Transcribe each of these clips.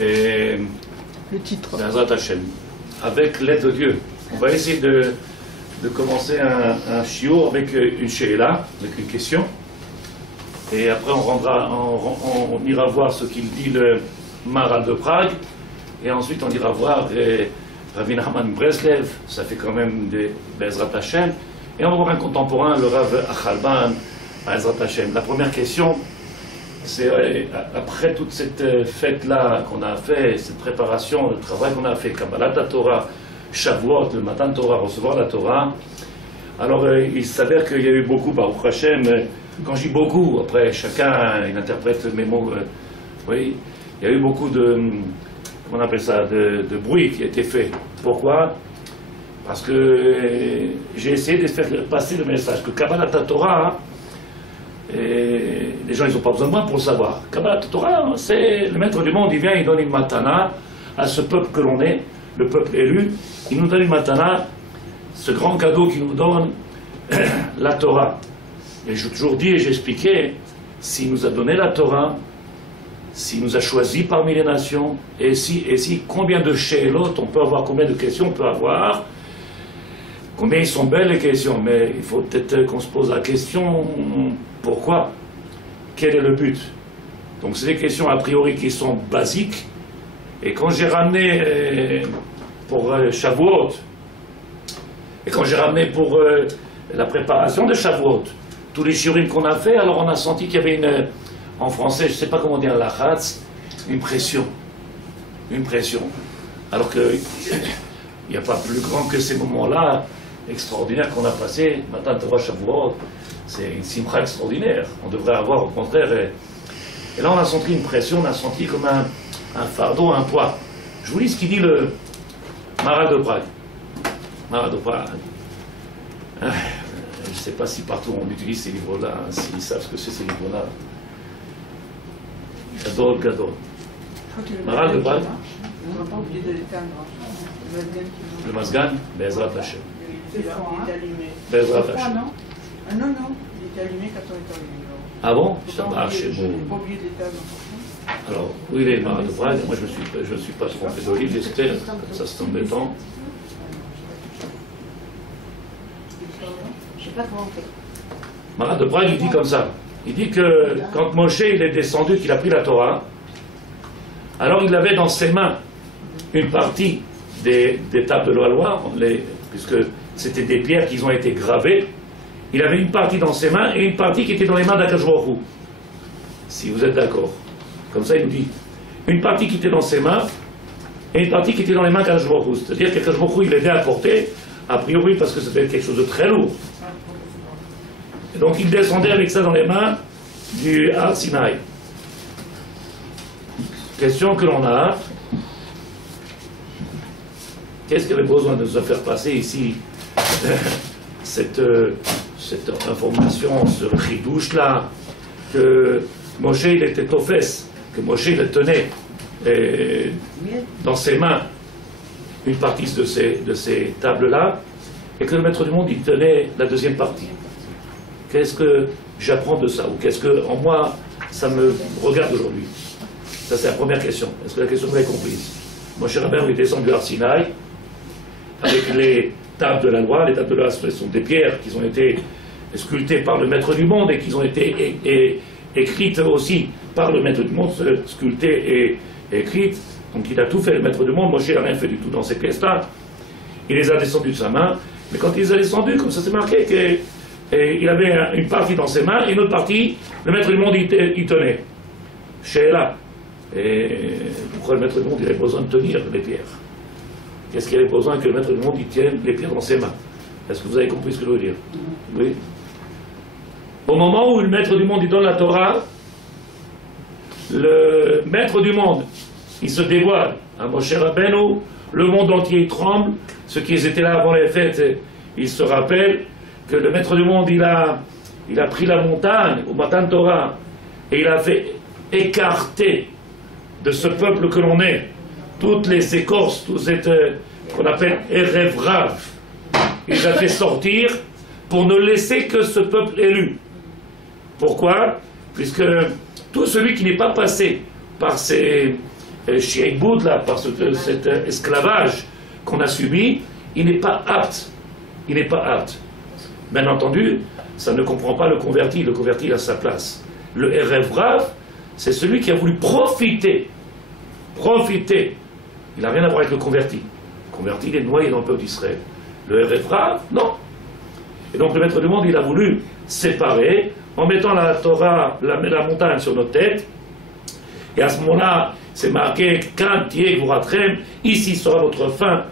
Et le titre. Bezrat Hashem, avec l'aide de Dieu. On va essayer de commencer un shiur avec une she'ela, avec une question. Et après on ira voir ce qu'il dit le Maharal de Prague. Et ensuite on ira voir Rabbi Nachman Breslev, ça fait quand même des Bezrat Hashem. Et on va voir un contemporain, le Rav Achalban, Bezrat Hashem. La première question, c'est après toute cette fête-là qu'on a fait, cette préparation, le travail qu'on a fait, Kabbalat Torah, Shavuot, le matin de Torah, recevoir la Torah. Alors il s'avère qu'il y a eu beaucoup, Baruch Hashem, quand je dis beaucoup, après chacun il interprète mes mots, oui, il y a eu beaucoup de, comment on appelle ça, de bruit qui a été fait. Pourquoi? Parce que j'ai essayé de faire passer le message que Kabbalat Torah, les gens ils n'ont pas besoin de moi pour le savoir. Kabbalat Torah, c'est le maître du monde, il vient, il donne une matana à ce peuple que l'on est, le peuple élu, il nous donne une matana, ce grand cadeau qu'il nous donne, la Torah. Et j'ai toujours dit et j'ai expliqué, s'il nous a donné la Torah, s'il nous a choisis parmi les nations, et si combien de she'elot on peut avoir, combien de questions on peut avoir, combien ils sont belles les questions, mais il faut peut-être qu'on se pose la question, pourquoi? Quel est le but? Donc c'est des questions a priori qui sont basiques, et quand j'ai ramené pour Shavuot, et quand j'ai ramené pour la préparation de Shavuot, tous les shiurim qu'on a fait, alors on a senti qu'il y avait une, en français, je ne sais pas comment dire, lachatz, une pression. Une pression. Alors qu'il n'y a pas plus grand que ces moments-là, extraordinaires qu'on a passés, Matan Torah Shavuot, c'est une simcha extraordinaire. On devrait avoir au contraire. Et là on a senti une pression, on a senti comme un fardeau, un poids. Je vous lis ce qu'il dit le Maharal de Prague. Maharal de Prague. Je ne sais pas si partout on utilise ces livres-là, s'ils savent ce que c'est ces livres-là. Gadol, Gadol. Maharal de Prague. On n'a pas oublié de l'éteindre. Le Mazgan, Bezrat Hashem. Il est allumé. Bezrat Hashem. Ah non, non, il est allumé quand on est allumé. Ah bon? Je Ça marche, c'est n'ai bon. pas oublié de l'éteindre. Alors, où il est, Maharal de Prague? Moi, je ne suis pas trompé d'olive, j'espère. Ça, c'est embêtant. Je sais pas comment on fait. Maharal de Prague, il dit comme ça. Il dit que quand Moshe il est descendu, qu'il a pris la Torah, alors il avait dans ses mains une partie des tables de la loi, puisque c'était des pierres qui ont été gravées. Il avait une partie dans ses mains et une partie qui était dans les mains d'Akadosh Baruch Hu. Si vous êtes d'accord. Comme ça, il nous dit une partie qui était dans ses mains et une partie qui était dans les mains d'Akadosh Baruch Hu. C'est-à-dire qu'Akadosh Baruch Hu, il l'aidait à porter, a priori parce que c'était quelque chose de très lourd. Et donc il descendait avec ça dans les mains du Har Sinaï. Question que l'on a. Qu'est-ce qu'il y avait besoin de se faire passer ici cette information, ce chidouche-là, que Moshe il était aux fesses, que Moshe il tenait dans ses mains une partie de ces tables-là, et que le maître du monde il tenait la deuxième partie. Qu'est-ce que j'apprends de ça? Ou qu'est-ce que, en moi, ça me regarde aujourd'hui? Ça, c'est la première question. Est-ce que la question vous l'avez comprise? Moshe Rabbeinu est descendu à Sinaï avec les tables de la loi. Les tables de la loi, ce sont des pierres qui ont été sculptées par le maître du monde et qui ont été écrites aussi par le maître du monde, sculptées et écrites. Donc il a tout fait, le maître du monde. Moshe n'a rien fait du tout dans ces pièces-là. Il les a descendues de sa main. Mais quand il les a descendues, comme ça c'est marqué que... Et il avait une partie dans ses mains et une autre partie, le maître du monde il tenait. She'ela. Et pourquoi le maître du monde il avait besoin de tenir les pierres? Qu'est-ce qu'il avait besoin que le maître du monde il tienne les pierres dans ses mains? Est-ce que vous avez compris ce que je veux dire? Oui. Au moment où le maître du monde il donne la Torah, le maître du monde il se dévoile à Moshe Rabbeinu, le monde entier il tremble. Ceux qui étaient là avant les fêtes, ils se rappellent que le maître du monde, il a pris la montagne au Matan Torah et il a fait écarter de ce peuple que l'on est toutes les écorces, tout cette qu'on appelle Erev Rav. Il les a fait sortir pour ne laisser que ce peuple élu. Pourquoi? Puisque tout celui qui n'est pas passé par ces Shi'boud, là, parce que cet esclavage qu'on a subi, il n'est pas apte. Il n'est pas apte. Bien entendu, ça ne comprend pas le converti. Le converti a sa place. Le Erev Rav, c'est celui qui a voulu profiter. Profiter. Il n'a rien à voir avec le converti. Le converti, il est noyé dans le peuple d'Israël. Le Erev Rav, non. Et donc le maître du monde, il a voulu séparer en mettant la Torah, la montagne sur notre tête. Et à ce moment-là, c'est marqué Kan Tieg Vuratrem, ici sera votre fin,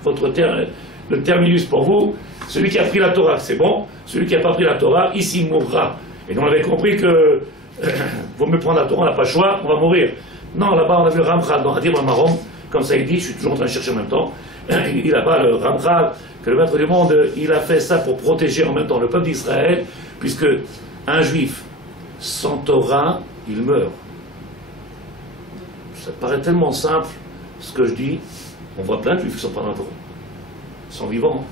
le terminus pour vous. Celui qui a pris la Torah, c'est bon. Celui qui n'a pas pris la Torah, ici mourra. Et donc on avait compris que vaut mieux prendre la Torah, on n'a pas le choix, on va mourir. Non, là-bas on a vu le Ramchal dans Hadir Marom, comme ça il dit, je suis toujours en train de chercher en même temps. Il dit là-bas le Ramchal, que le maître du monde, il a fait ça pour protéger en même temps le peuple d'Israël, puisque un juif sans Torah, il meurt. Ça paraît tellement simple ce que je dis. On voit plein de juifs qui sont pas dans la Torah. Ils sont vivants.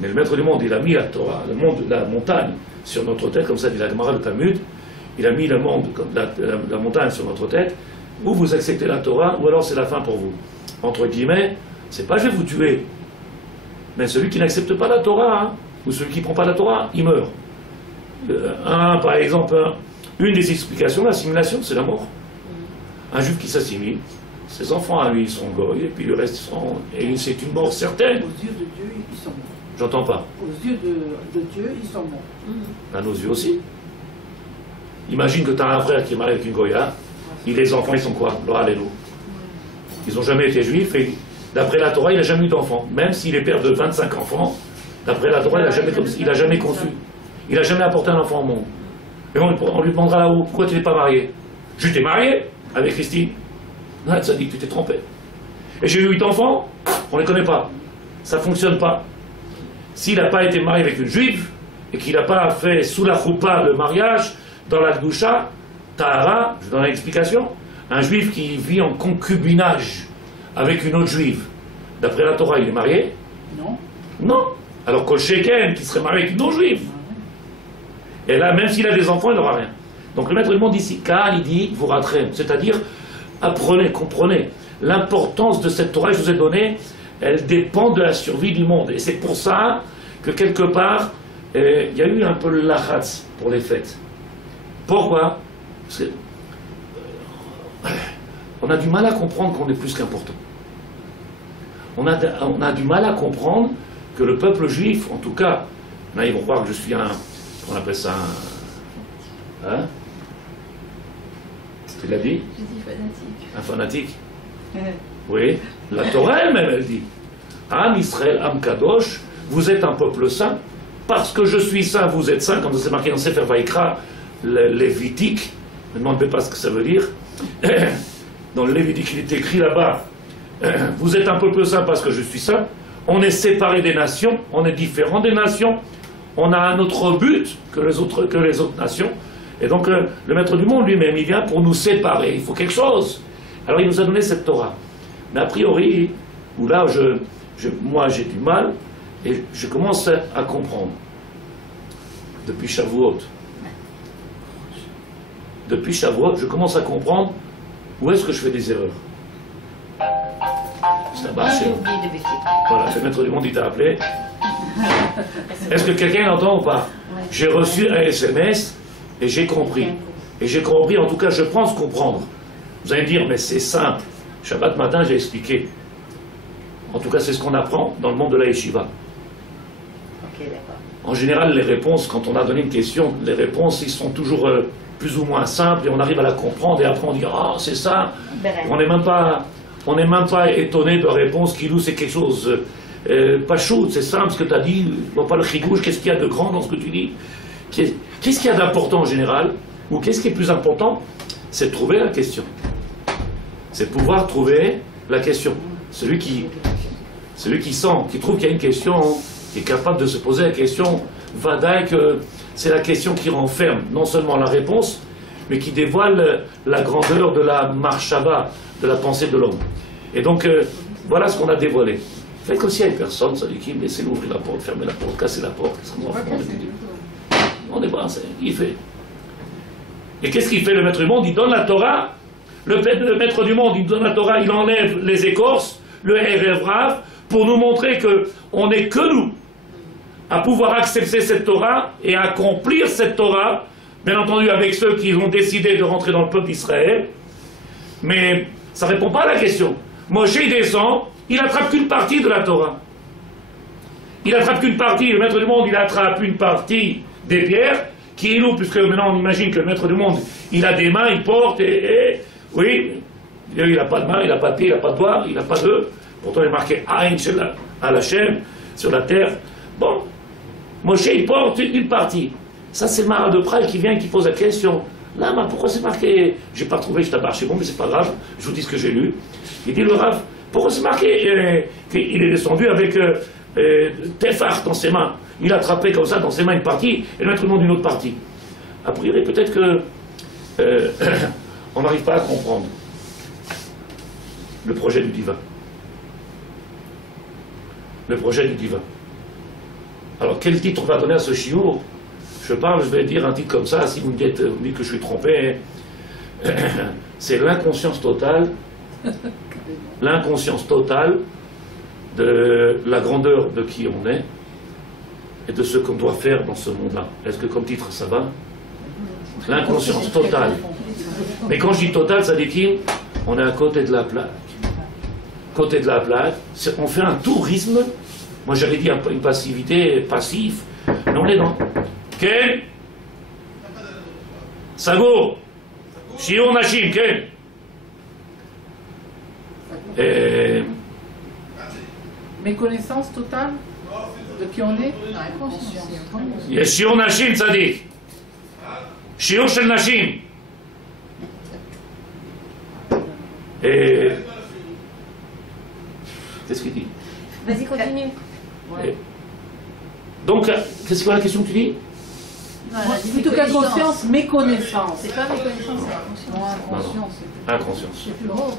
Mais le maître du monde, il a mis la Torah, la montagne sur notre tête, comme ça dit la Gemara, le Talmud. Il a mis le monde, la montagne sur notre tête. Ou vous acceptez la Torah, ou alors c'est la fin pour vous. Entre guillemets, c'est pas je vais vous tuer. Mais celui qui n'accepte pas la Torah, hein, ou celui qui ne prend pas la Torah, il meurt. Par exemple, une des explications, l'assimilation, c'est la mort. Un juif qui s'assimile, ses enfants à lui, ils sont goy, et puis le reste, ils sont... Et c'est une mort certaine. Aux yeux de Dieu, ils sont morts. J'entends pas. Aux yeux de Dieu, ils sont morts. À nos yeux aussi. Imagine que tu as un frère qui est marié avec une goya, et les enfants, ils sont quoi? Alléluia. Ils n'ont jamais été juifs, et d'après la Torah, il n'a jamais eu d'enfant. Même s'il est père de 25 enfants, d'après la Torah, il n'a jamais conçu. Il n'a jamais apporté un enfant au monde. Et on lui demandera là-haut, pourquoi tu n'es pas marié? Je t'ai marié avec Christine. Non, ça dit que tu t'es trompé. Et j'ai eu 8 enfants, on ne les connaît pas. Ça ne fonctionne pas. S'il n'a pas été marié avec une juive, et qu'il n'a pas fait sous la choupa le mariage, dans la Gdusha, Tahara, je donne l'explication, un juif qui vit en concubinage avec une autre juive, d'après la Torah, il est marié? Non. Non. Alors Kol Sheken, qui serait marié avec une autre juive. Et là, même s'il a des enfants, il n'aura rien. Donc le maître du monde ici, Kahal, il dit, vous raterez, c'est-à-dire, apprenez, comprenez, l'importance de cette Torah que je vous ai donnée, elle dépend de la survie du monde. Et c'est pour ça que quelque part, il y a eu un peu le lachatz pour les fêtes. Pourquoi? Parce que, on a du mal à comprendre qu'on est plus qu'important. On a du mal à comprendre que le peuple juif, en tout cas, là ils vont croire que je suis on appelle ça hein? Tu l'as dit? Je dis fanatique. Un fanatique? Oui. La Torah elle-même, elle dit Am Israël, Am Kadosh, vous êtes un peuple saint, parce que je suis saint, vous êtes saint, comme c'est marqué dans Sefer Vaïkra, le Lévitique, ne me demandez pas ce que ça veut dire. Dans le Lévitique, il est écrit là-bas vous êtes un peuple saint parce que je suis saint, on est séparés des nations, on est différents des nations, on a un autre but que les autres nations, et donc le maître du monde lui-même, il vient pour nous séparer, il faut quelque chose. Alors il nous a donné cette Torah. Mais a priori, où là, moi j'ai du mal, et je commence à comprendre. Depuis Shavuot, je commence à comprendre où est-ce que je fais des erreurs. C'est là-bas, chez nous. Voilà, le maître du monde, il t'a appelé. Est-ce que quelqu'un l'entend ou pas? J'ai reçu un SMS et j'ai compris. Et j'ai compris, en tout cas, je pense comprendre. Vous allez me dire, mais c'est simple. Shabbat matin, j'ai expliqué. En tout cas, c'est ce qu'on apprend dans le monde de la yeshiva. En général, les réponses, quand on a donné une question, les réponses, ils sont toujours plus ou moins simples et on arrive à la comprendre et après on dit « Ah, c'est ça ». On n'est même pas étonné de la réponse qui nous, c'est quelque chose pas chaud, c'est simple ce que tu as dit, je vois pas le chigouche, qu'est-ce qu'il y a de grand dans ce que tu dis? Qu'est-ce qu'il y a d'important en général? Ou qu'est-ce qui est plus important? C'est de trouver la question. C'est de pouvoir trouver la question. Celui qui sent, qui trouve qu'il y a une question, qui est capable de se poser la question, vadaï que c'est la question qui renferme non seulement la réponse, mais qui dévoile la grandeur de la marshava, de la pensée de l'homme. Et donc, voilà ce qu'on a dévoilé. Faites comme s'il n'y avait personne, ça dit qui, laissez-le ouvrir la porte, fermer la porte, casser la porte. On est pas, il fait. Et qu'est-ce qu'il fait le maître du monde? Il donne la Torah le maître du monde, il nous donne la Torah, il enlève les écorces, le Erev Rav, pour nous montrer qu'on n'est que nous à pouvoir accepter cette Torah et accomplir cette Torah, bien entendu avec ceux qui ont décidé de rentrer dans le peuple d'Israël. Mais ça ne répond pas à la question. Moshe descend, il attrape qu'une partie de la Torah. Il attrape qu'une partie, le maître du monde, il attrape une partie des pierres, qui est nous, puisque maintenant on imagine que le maître du monde, il a des mains, il porte, oui, il n'a pas de main, il n'a pas de pied, il n'a pas de doigts, il n'a pas d'œufs. Pourtant il est marqué Aïn à la chaîne, sur la terre. Bon, Moshe, il porte une partie. Ça, c'est le Maharal de Prague qui vient et qui pose la question. Là, pourquoi c'est marqué? J'ai pas trouvé, je t'abarre, c'est bon, mais c'est pas grave, je vous dis ce que j'ai lu. Il dit le Rav, pourquoi c'est marqué qu'il est descendu avec Tefar dans ses mains? Il a attrapé comme ça dans ses mains une partie et le maître du monde une autre partie. A priori, peut-être que on n'arrive pas à comprendre le projet du divin. Le projet du divin. Alors, quel titre on va donner à ce chiour? Je vais dire un titre comme ça, si vous me dites que je suis trompé, c'est l'inconscience totale de la grandeur de qui on est et de ce qu'on doit faire dans ce monde-là. Est-ce que comme titre ça va? L'inconscience totale. Mais quand je dis totale, ça dit on est à côté de la plaque. Côté de la plaque, on fait un tourisme. Moi j'avais dit une passivité passive, mais on est dans. Ken Sago Shiur Nashim, Ken Méconnaissance totale de qui on est? יש שיעור נשים צדיק, שיעור של נשים. Qu'est-ce qu'il dit? Vas-y, continue. Donc, qu'est-ce que la question que tu dis? Plutôt qu'inconscience, méconnaissance. C'est pas méconnaissance, c'est inconscience. Non, inconscience. Inconscience. C'est plus gros.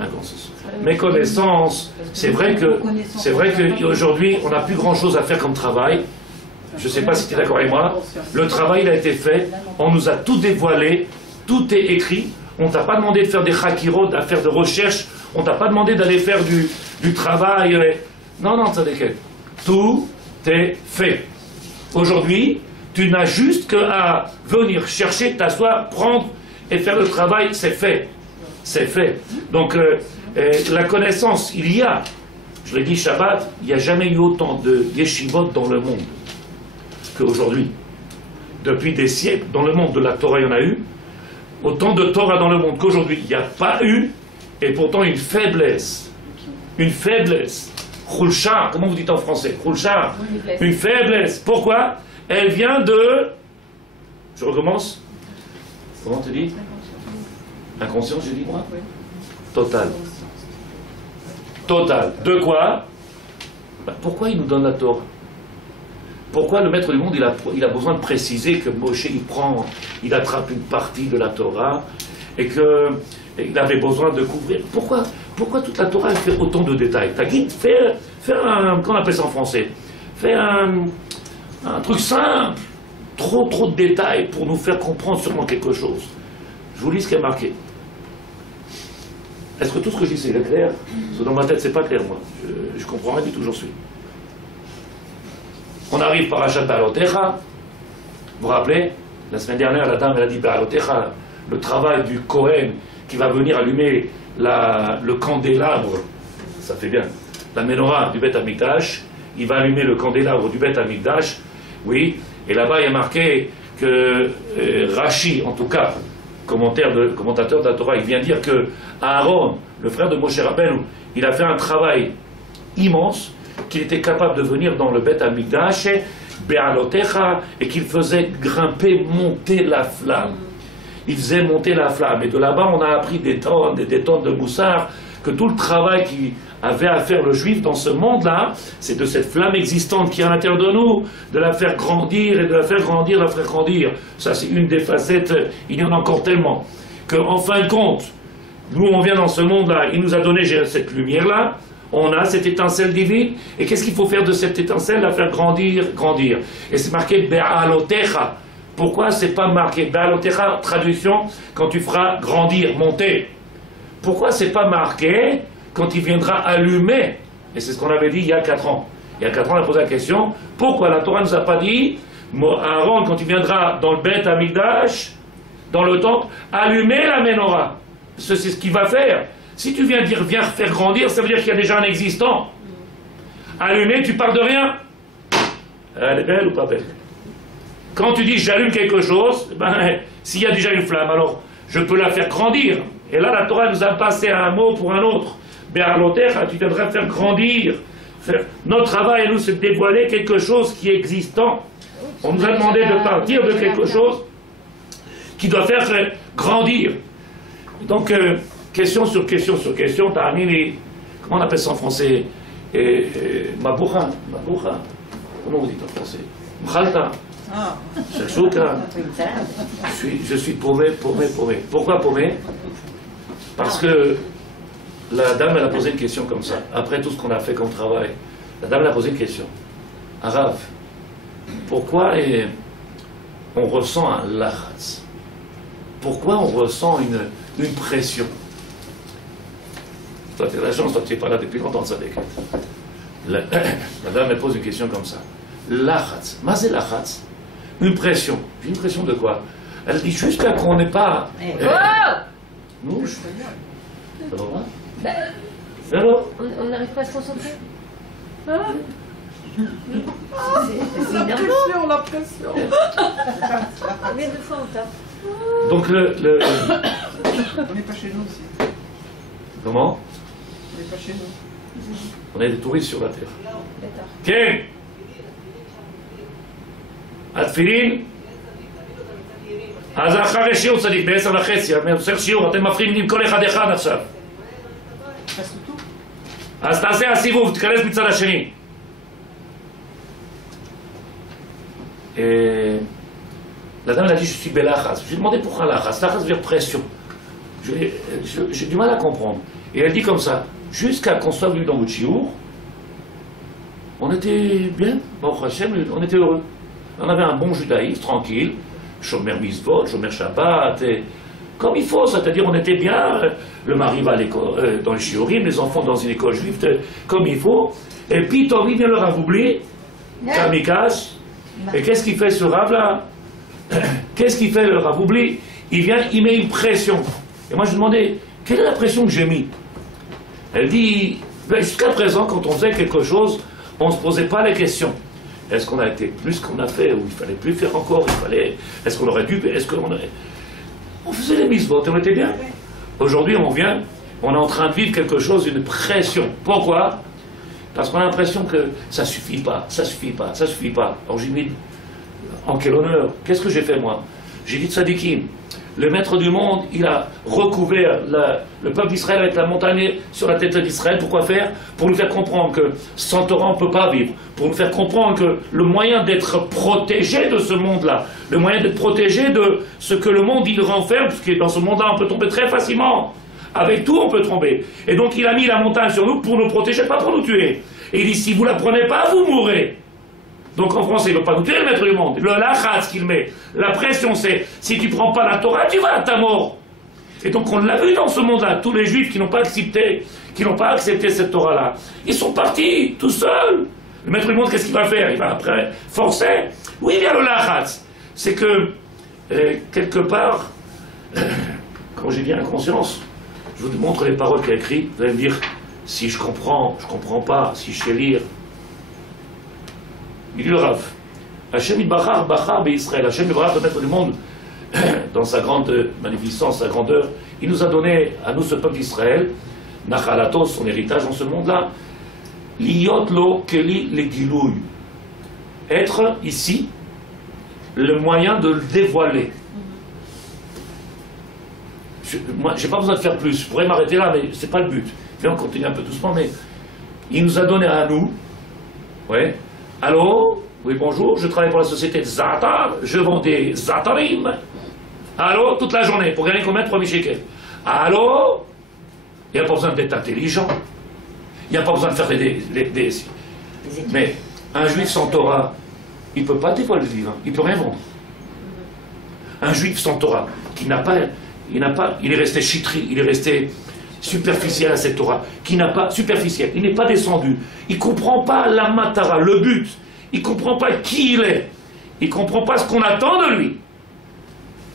Inconscience. Méconnaissance, c'est vrai qu'aujourd'hui, on n'a plus grand-chose à faire comme travail. Je ne sais pas si tu es d'accord avec moi. Le travail, il a été fait. On nous a tout dévoilé. Tout est écrit. On ne t'a pas demandé de faire des hakirot, de faire de recherche. On ne t'a pas demandé d'aller faire du travail. Non, non, tzadeket. Tout est fait. Aujourd'hui, tu n'as juste qu'à venir chercher, t'asseoir, prendre et faire le travail. C'est fait. C'est fait. Donc, la connaissance, il y a. Je l'ai dit Shabbat, il n'y a jamais eu autant de yeshivot dans le monde qu'aujourd'hui. Depuis des siècles, dans le monde de la Torah, il y en a eu. Autant de Torah dans le monde qu'aujourd'hui, il n'y a pas eu. Et pourtant, une faiblesse. Une faiblesse. Khulcha, comment vous dites en français? Khulcha. Une faiblesse. Pourquoi? Elle vient de... Je recommence. Comment tu dis? Inconscience, j'ai dit moi? Total. Total. De quoi? Pourquoi il nous donne la Torah? Pourquoi le maître du monde, il a besoin de préciser que Moshe, il attrape une partie de la Torah et qu'il avait besoin de couvrir. Pourquoi toute la Torah elle fait autant de détails? Tagit, fais un, comment on appelle ça en français? Fais un truc simple. Trop de détails pour nous faire comprendre sûrement quelque chose. Je vous lis ce qui est marqué. Est-ce que tout ce que je dis c'est clair? Parce que dans ma tête c'est pas clair moi. Je comprends rien du tout, j'en suis. On arrive par Achat Ba'alotecha. Vous vous rappelez? La semaine dernière, la dame elle a dit Ba'alotecha, le travail du Kohen qui va venir allumer le candélabre, ça fait bien, la menorah du Beth Amikdash, il va allumer le candélabre du Beth Amikdash, oui, et là-bas il y a marqué que Rashi, en tout cas, commentateur de la Torah, il vient dire que Aaron, le frère de Moshe Rabbeinu, il a fait un travail immense, qu'il était capable de venir dans le Beth Amikdash, Be'alotecha, et qu'il faisait grimper, monter la flamme. Il faisait monter la flamme. Et de là-bas, on a appris des tonnes et des tonnes de moussard, que tout le travail qui avait à faire le juif dans ce monde-là, c'est de cette flamme existante qui est à l'intérieur de nous, de la faire grandir et de la faire grandir, de la faire grandir. Ça, c'est une des facettes, il y en a encore tellement. Qu'en fin de compte, nous, on vient dans ce monde-là, il nous a donné cette lumière-là, on a cette étincelle divine, et qu'est-ce qu'il faut faire de cette étincelle? La faire grandir, grandir. Et c'est marqué Be'alotecha. Pourquoi c'est pas marqué Be'alotecha, traduction, quand tu feras grandir, monter? Pourquoi c'est pas marqué quand il viendra allumer? Et c'est ce qu'on avait dit il y a 4 ans. Il y a 4 ans, on a posé la question, pourquoi la Torah ne nous a pas dit, Aaron, quand il viendra dans le Beth Amikdash, dans le temple, allumer la menorah? C'est ce qu'il va faire. Si tu viens dire, viens faire grandir, ça veut dire qu'il y a déjà un existant. Allumer, tu parles de rien. Elle est belle ou pas belle? Quand tu dis j'allume quelque chose, ben, s'il y a déjà une flamme, alors je peux la faire grandir. Et là, la Torah nous a passé un mot pour un autre. Béalotecha, tu viendras faire grandir. Notre travail, nous, c'est de dévoiler quelque chose qui est existant. On nous a demandé de partir de quelque chose qui doit faire grandir. Donc, question sur question sur question, t'as mis comment on appelle ça en français? Maboucha. Comment vous dites en français? Mkhalta. Shakshouka. Je suis paumé. Pourquoi paumé? Parce que la dame, elle a posé une question comme ça. Après tout ce qu'on a fait comme travail, la dame, elle a posé une question. Arav, pourquoi on ressent un lachatz? Pourquoi on ressent une pression? Toi, tu as la chance, toi, tu n'es pas là depuis longtemps, ça décale. La dame, elle pose une question comme ça. Lachatz. Mais c'est lachatz? Une pression. Une pression de quoi? Elle dit jusqu'à qu'on n'ait pas... Nous, ça va pas? Alors? On n'arrive pas à se concentrer. C'est énervant. La pression. Combien de fois on tape? Donc On n'est pas chez nous aussi. Comment? On n'est pas chez nous. On est des touristes sur la terre. D'accord. כן. התפילין? אז אחרי שיעור צדיק ב10:30, אני עושה שיעור, אתם מפריעים עם כל אחד עכשיו. אז תעשה הסיבוב, תיכנס מצד השני. La dame a dit je suis belachas. Je lui ai demandé pourquoi lachas. Lachas veut dire pression. J'ai du mal à comprendre. Et elle dit comme ça, jusqu'à qu'on soit venu dans votre chiour, on était bien, Baruch Hashem, on était heureux. On avait un bon judaïsme, tranquille, Shomer Mitzvot, Shomer Shabbat, et comme il faut, c'est-à-dire on était bien, le mari va à l'école, dans le shiurim, les enfants dans une école juive, comme il faut, et puis Tori vient le Rav oublié, Kamikaze, et qu'est-ce qu'il fait ce Rav là? Qu'est-ce qu'il fait le Rav oubli? Il vient, il met une pression. Et moi je lui demandais, quelle est la pression que j'ai mis? Elle dit, jusqu'à présent, quand on faisait quelque chose, on ne se posait pas les questions. Est-ce qu'on a été plus qu'on a fait, ou il fallait plus faire encore, est-ce qu'on aurait dû, on faisait les mitzvot et on était bien. Aujourd'hui, on vient, on est en train de vivre quelque chose, une pression. Pourquoi? Parce qu'on a l'impression que ça suffit pas. Alors j'ai mis, en quel honneur? Qu'est-ce que j'ai fait moi? J'ai dit tzadikim. Le maître du monde, il a recouvert le peuple d'Israël avec la montagne sur la tête d'Israël. Pourquoi faire? Pour nous faire comprendre que sans Torah, on ne peut pas vivre. Pour nous faire comprendre que le moyen d'être protégé de ce monde-là, le moyen d'être protégé de ce que le monde il renferme, parce que dans ce monde-là, on peut tomber très facilement. Avec tout, on peut tomber. Et donc, il a mis la montagne sur nous pour nous protéger, pas pour nous tuer. Et il dit, si vous ne la prenez pas, vous mourrez. Donc en français, il ne veut pas nous tuer, le maître du monde. Le lachatz qu'il met, la pression c'est, si tu ne prends pas la Torah, tu vas à ta mort. Et donc on l'a vu dans ce monde-là, tous les juifs qui n'ont pas accepté cette Torah-là, ils sont partis tout seuls. Le maître du monde, qu'est-ce qu'il va faire? Il va après forcer. Oui, il y a le lachatz. C'est que, quelque part, quand j'ai bien conscience, je vous montre les paroles qu'il a écrites, vous allez me dire, si je comprends pas, si je sais lire. Il dit le Rav, Hachem Yitbachar Bachar Israël, Hachem Yitbachar, le maître du monde, dans sa grande magnificence, sa grandeur, il nous a donné, à nous, ce peuple d'Israël, Nachalatos, son héritage dans ce monde-là, Liyot Lo Keli Le Gilouy, être ici, le moyen de le dévoiler. Moi, j'ai pas besoin de faire plus, je pourrais m'arrêter là, mais c'est pas le but. Viens, on continue un peu doucement, mais il nous a donné à nous, ouais. Allô? Oui, bonjour, je travaille pour la société Zatar, je vends des Zatarim. Allô? Toute la journée, pour gagner combien? 3000 shekels. Allô? Il n'y a pas besoin d'être intelligent. Il n'y a pas besoin de faire des... Mais un juif sans Torah, il ne peut pas dévoiler le divin, il ne peut rien vendre. Un juif sans Torah, qui n'a pas... Il est resté chitri, il est resté superficielle à cette Torah, qui n'a pas, superficielle, il n'est pas descendu, il ne comprend pas la matara, le but, il ne comprend pas qui il est, il ne comprend pas ce qu'on attend de lui.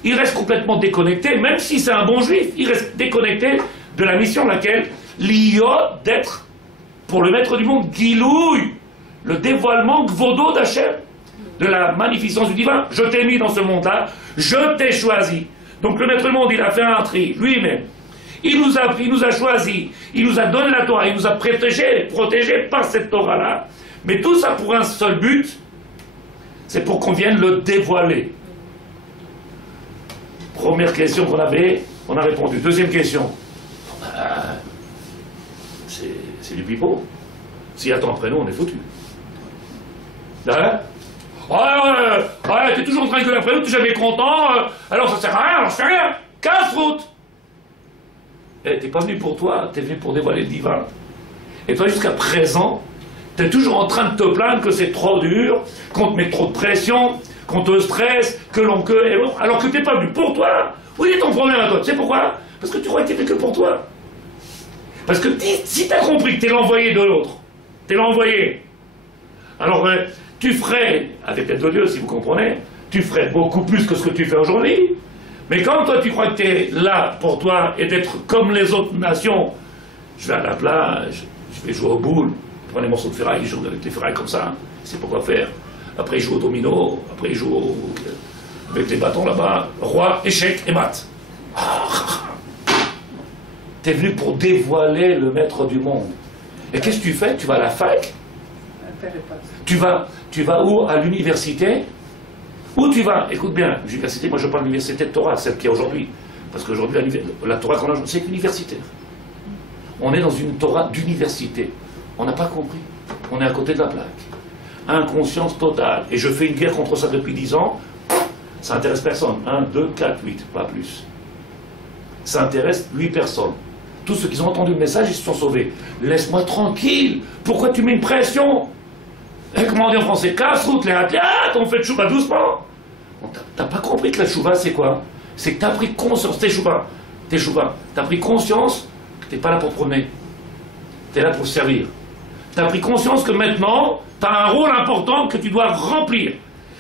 Il reste complètement déconnecté, même si c'est un bon juif, il reste déconnecté de la mission laquelle l'iod d'être, pour le maître du monde, Gilouï, le dévoilement Gvodo d'Hachem, de la magnificence du divin. Je t'ai mis dans ce monde-là, je t'ai choisi. Donc le maître du monde, il a fait un tri, lui-même. Il nous a choisis, il nous a donné la Torah, il nous a protégés par cette Torah-là. Mais tout ça pour un seul but, c'est pour qu'on vienne le dévoiler. Première question qu'on avait, on a répondu. Deuxième question. C'est du pipeau. S'il attend après nous, on est foutu. Hein? Ouais, t'es toujours en train de gueuler après nous, t'es jamais content, alors ça sert à rien, j'en sais rien. Casse-route! Eh, t'es pas venu pour toi, t'es venu pour dévoiler le divin. Et toi, jusqu'à présent, t'es toujours en train de te plaindre que c'est trop dur, qu'on te met trop de pression, qu'on te stresse, que l'on alors que t'es pas venu pour toi. Où est ton problème à toi? Tu sais pourquoi? Parce que tu crois que t'es fait que pour toi. Parce que si t'as compris que t'es l'envoyé de l'autre, t'es l'envoyé, alors tu ferais, avec l'aide de Dieu si vous comprenez, tu ferais beaucoup plus que ce que tu fais aujourd'hui. Mais quand toi tu crois que t'es là pour toi et d'être comme les autres nations, je vais à la plage, je vais jouer au boule, je prends les morceaux de ferraille, je joue avec les ferrailles comme ça, c'est pour quoi faire. Après il joue au domino, après il joue avec les bâtons là-bas, roi, échec et mat. T'es venu pour dévoiler le maître du monde. Et qu'est-ce que tu fais? Tu vas à la fac? Tu vas où? À l'université? Où tu vas? Écoute bien, l'université, moi je parle de l'université de Torah, celle qui est aujourd'hui. Parce qu'aujourd'hui, la Torah qu'on a, c'est universitaire. On est dans une Torah d'université. On n'a pas compris. On est à côté de la plaque. Inconscience totale. Et je fais une guerre contre ça depuis 10 ans. Ça intéresse personne. 1, 2, 4, 8, pas plus. Ça intéresse 8 personnes. Tous ceux qui ont entendu le message, ils se sont sauvés. Laisse-moi tranquille. Pourquoi tu mets une pression? Comment on dit en français? Casse-route, les athlètes, on fait le chouva doucement. T'as pas compris que la chouva, c'est quoi? C'est que t'as pris conscience, tes chouva, t'as pris conscience que t'es pas là pour te promener. T'es là pour servir. T'as pris conscience que maintenant, t'as un rôle important que tu dois remplir.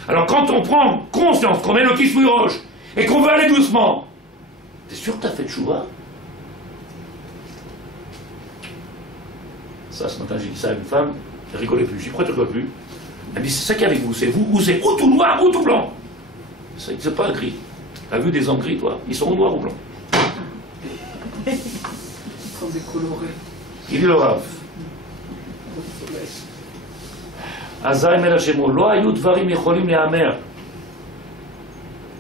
Alors quand on prend conscience qu'on met le kisouille roche et qu'on veut aller doucement, t'es sûr que t'as fait le chouva? Ça, ce matin, j'ai dit ça à une femme. Elle rigolait plus. J'ai dit, pourquoi tu rigoles plus? Elle me dit, c'est ça qu'il y a avec vous. C'est vous, ou c'est ou tout noir ou tout blanc. C'est pas gris. T'as vu des hommes gris, toi? Ils sont ou noirs ou blancs. Ils sont décolorés. Il dit le Rav. Azaï Melachemo, lo ayut dvarim yecholim le'amer.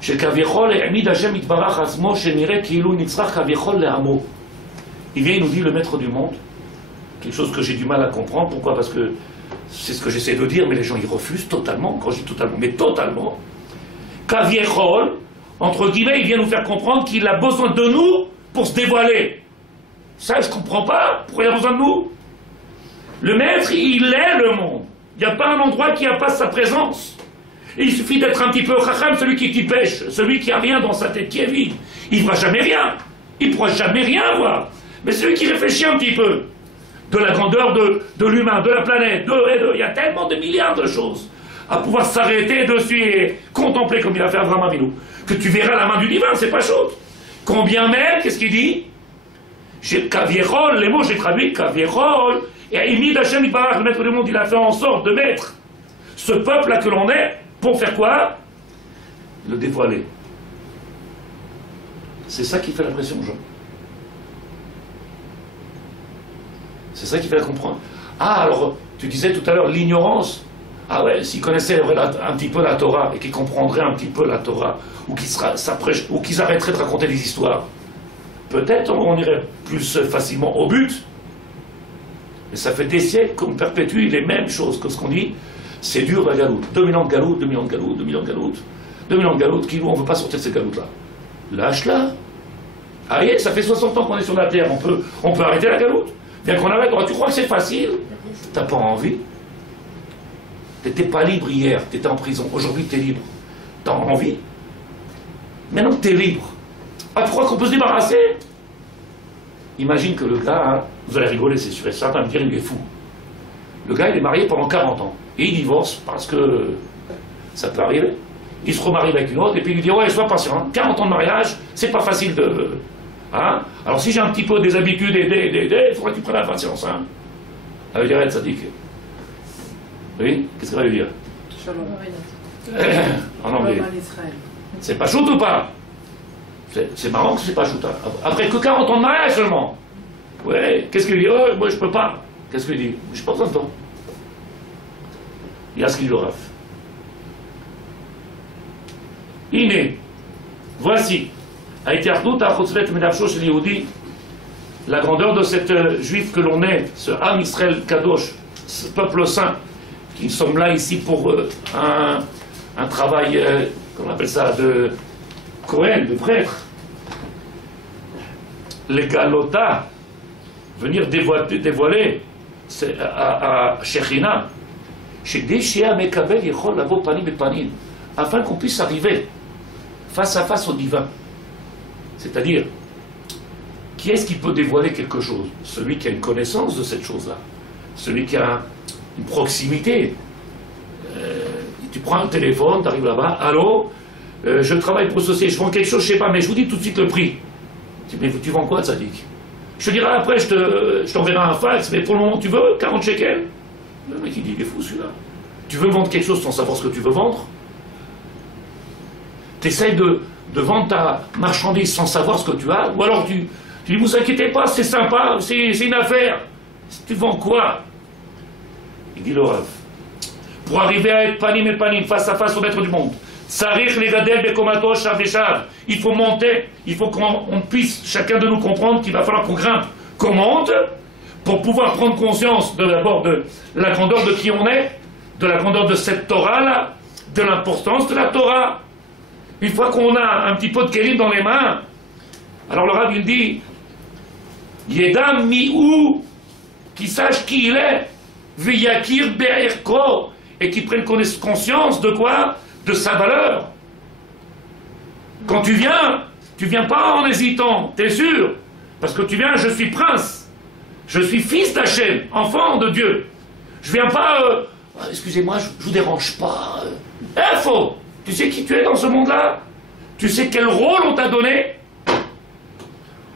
שכביכול העמיד השם יתברך עצמו שנראה כאילו נצרך כביכול לעמו. Il vient, il nous dit, le maître du monde, quelque chose que j'ai du mal à comprendre. Pourquoi? Parce que c'est ce que j'essaie de dire, mais les gens ils refusent totalement. Quand je dis totalement, mais totalement. Kaviechol, entre guillemets, il vient nous faire comprendre qu'il a besoin de nous pour se dévoiler. Ça, je ne comprends pas. Pourquoi il a besoin de nous? Le maître, il est le monde. Il n'y a pas un endroit qui n'a pas sa présence. Et il suffit d'être un petit peu chacham, celui qui pêche, celui qui a rien dans sa tête, qui est vide. Il ne voit jamais rien. Il ne pourra jamais rien voir. Mais celui qui réfléchit un petit peu de la grandeur de l'humain, de la planète, il y a tellement de milliards de choses à pouvoir s'arrêter dessus et contempler comme il a fait Abraham Avinu, que tu verras la main du divin, c'est pas chaud. Combien même, qu'est-ce qu'il dit? Kaviechol, les mots j'ai traduit, Kaviechol, et Imid Hashem Yitbarach, le maître du monde, il a fait en sorte de mettre ce peuple-là que l'on est, pour faire quoi? Le dévoiler. C'est ça qui fait l'impression aux gens. C'est ça qui fait la comprendre. Ah, alors, tu disais tout à l'heure, l'ignorance. Ah ouais, s'ils connaissaient un petit peu la Torah, et qu'ils comprendraient un petit peu la Torah, ou qu'ils arrêteraient de raconter des histoires, peut-être on irait plus facilement au but. Mais ça fait des siècles qu'on perpétue les mêmes choses que ce qu'on dit. C'est dur la galoute. 2000 ans de galoute, 2000 ans de galoute, 2000 ans de galoute. 2000 ans de galoute, qui nous, on ne veut pas sortir de ces galoutes-là. Lâche-la. Ah, ça fait 60 ans qu'on est sur la terre, on peut arrêter la galoute. Bien qu'on arrête, tu crois que c'est facile? T'as pas envie? T'étais pas libre hier, t'étais en prison. Aujourd'hui, t'es libre. T'as envie? Maintenant que t'es libre, tu crois qu'on peut se débarrasser? Imagine que le gars, hein, vous allez rigoler, c'est sûr, et certains vont me dire il est fou. Le gars, il est marié pendant 40 ans. Et il divorce parce que ça peut arriver. Il se remarie avec une autre, et puis il lui dit ouais, sois patient, hein, 40 ans de mariage, c'est pas facile de. Hein? Alors si j'ai un petit peu des habitudes, il faudrait que tu prennes la patience. Hein? Elle dirait ça dit que. Oui? Qu'est-ce qu'elle va lui dire? Shalom. En anglais. Shalom en Israël. C'est pas shoot ou pas? C'est marrant que c'est pas shoot. Après que 40 ans de mariage seulement. Ouais, qu'est-ce qu'il dit? Oh, moi je peux pas. Qu'est-ce qu'il dit? Je n'ai pas besoin de temps. Il y a ce qu'il dit au Rav. Iné, voici, la grandeur de cette juif que l'on est, ce Am Israël Kadosh, ce peuple saint, qui sommes là ici pour un travail, comment on appelle ça, de Kohen, de prêtre. Les Galota, venir dévoiler à Shechina, afin qu'on puisse arriver face à face au divin. C'est-à-dire, qui est-ce qui peut dévoiler quelque chose? Celui qui a une connaissance de cette chose-là, celui qui a une proximité. Tu prends un téléphone, tu arrives là-bas, allô, je travaille pour ceci, je vends quelque chose, je sais pas, mais je vous dis tout de suite le prix. Mais tu vends quoi, Tzadik? Je te dirai après, je t'enverrai un fax, mais pour le moment, tu veux 40 shekels? Le mec, il dit, il est fou celui-là. Tu veux vendre quelque chose sans savoir ce que tu veux vendre? Tu essaies de vendre ta marchandise sans savoir ce que tu as? Ou alors tu dis, vous inquiétez pas, c'est sympa, c'est une affaire. Tu vends quoi? Il dit le Rav. Pour arriver à être panim et panim, face à face au maître du monde, il faut monter, il faut qu'on puisse, chacun de nous comprendre qu'il va falloir qu'on grimpe, qu'on monte, pour pouvoir prendre conscience d'abord de la grandeur de qui on est, de la grandeur de cette Torah-là, de l'importance de la Torah. Une fois qu'on a un petit peu de kélim dans les mains, alors le Rav il dit, Yedam mi'ou, qui sache qui il est, Veyakir be'erko, et qui prenne conscience de quoi? De sa valeur. Quand tu viens pas en hésitant, t'es sûr? Parce que tu viens, je suis prince, je suis fils d'Hachem, enfant de Dieu. Je viens pas, excusez-moi, je vous dérange pas. Faux. Tu sais qui tu es dans ce monde-là? Tu sais quel rôle on t'a donné?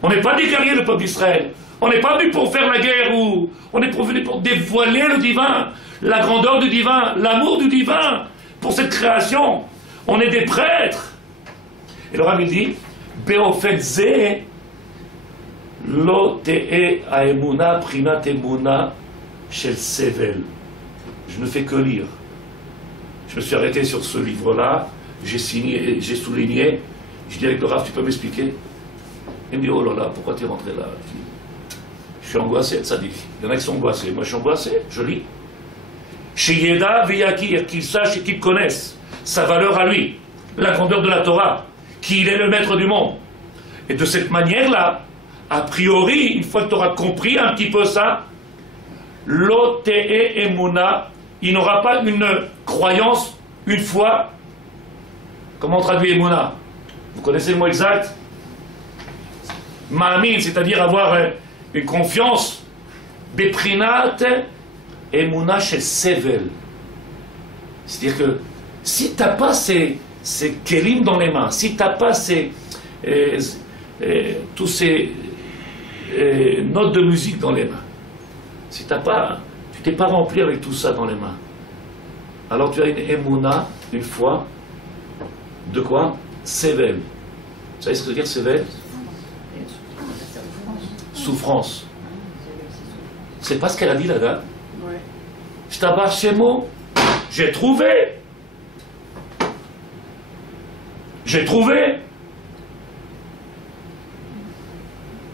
On n'est pas des guerriers, le peuple d'Israël. On n'est pas venu pour faire la guerre, ou on est venu pour dévoiler le divin, la grandeur du divin, l'amour du divin, pour cette création. On est des prêtres. Et le Rav il dit, Beofet ze lo te'e aemuna prinat emuna shel sevel. Je ne fais que lire. Je me suis arrêté sur ce livre-là, j'ai souligné, je dis avec le Rav, tu peux m'expliquer? Il me dit, oh là là, pourquoi tu es rentré là? Je suis angoissé, Tzadik. Il y en a qui sont angoissés. Moi, je suis angoissé, je lis. Chez Yeda Veyakir, qu'il sache et qu'il connaisse sa valeur à lui, la grandeur de la Torah, qu'il est le maître du monde. Et de cette manière-là, a priori, une fois que tu auras compris un petit peu ça, Lote Emuna, il n'aura pas une croyance, une foi. Comment on traduit Emuna? Vous connaissez le mot exact? Ma'amin, c'est-à-dire avoir une confiance. Beprinat Emuna shel sevel. C'est-à-dire que si tu n'as pas ces kelim dans les mains, si tu n'as pas tous ces notes de musique dans les mains, si tu t'es pas rempli avec tout ça dans les mains, alors tu as une emuna, une foi, de quoi? Sevel. Vous savez ce que veut dire sevel? Souffrance. C'est pas ce qu'elle a dit là-bas. Ouais. Je t'abarre chez moi. J'ai trouvé. J'ai trouvé.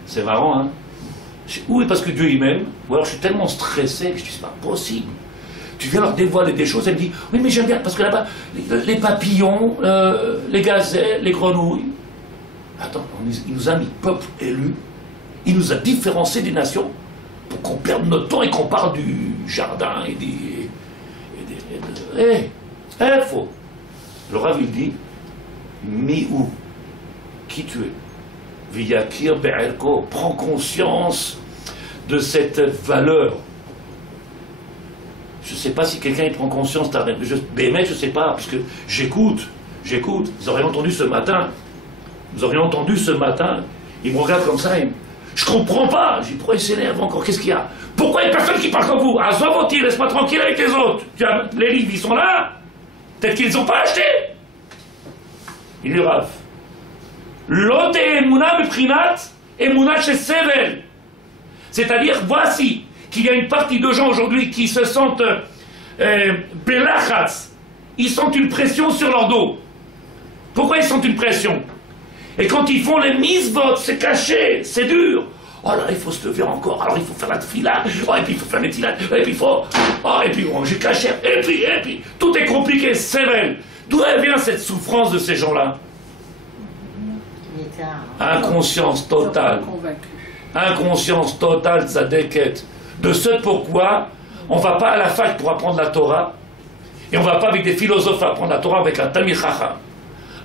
C'est marrant, hein? Oui, parce que Dieu il m'aime. Ou alors je suis tellement stressé que je dis, c'est pas possible. Tu viens leur dévoiler des choses, elle me dit, oui, mais j'aime bien, parce que là-bas, les papillons, les gazelles, les grenouilles. Attends, il nous a mis peuple élu, il nous a différencié des nations pour qu'on perde notre temps et qu'on parle du jardin et des. Faux. Le Rav il dit, mi-ou, qui tu es? Viyakir be'erko, prends conscience de cette valeur. Je ne sais pas si quelqu'un prend conscience, mais je ne sais pas, puisque j'écoute. Vous auriez entendu ce matin, il me regarde comme ça, je comprends pas. Je dis, pourquoi il s'énerve encore? Qu'est-ce qu'il y a? Pourquoi il n'y a personne qui parle comme vous? Azovoti, laisse-moi tranquille avec les autres. Les livres, ils sont là. Peut-être qu'ils ne les ont pas achetés. Il est rave. L'ote emuna beprinat emuna chez Sevel. C'est-à-dire, voici qu'il y a une partie de gens aujourd'hui qui se sentent belachats. Ils sentent une pression sur leur dos. Pourquoi ils sentent une pression? Et quand ils font les mises-votes, c'est caché, c'est dur. Oh là, il faut se lever encore, alors il faut faire la tefila, oh, et puis il faut faire les tilat, et puis il faut... Oh, et puis manger caché, et puis... Tout est compliqué, c'est vrai. D'où vient cette souffrance de ces gens-là? Inconscience totale. Inconscience totale, tzadeket. De ce pourquoi on ne va pas à la fac pour apprendre la Torah, et on ne va pas avec des philosophes apprendre la Torah avec un Talmid Chacham,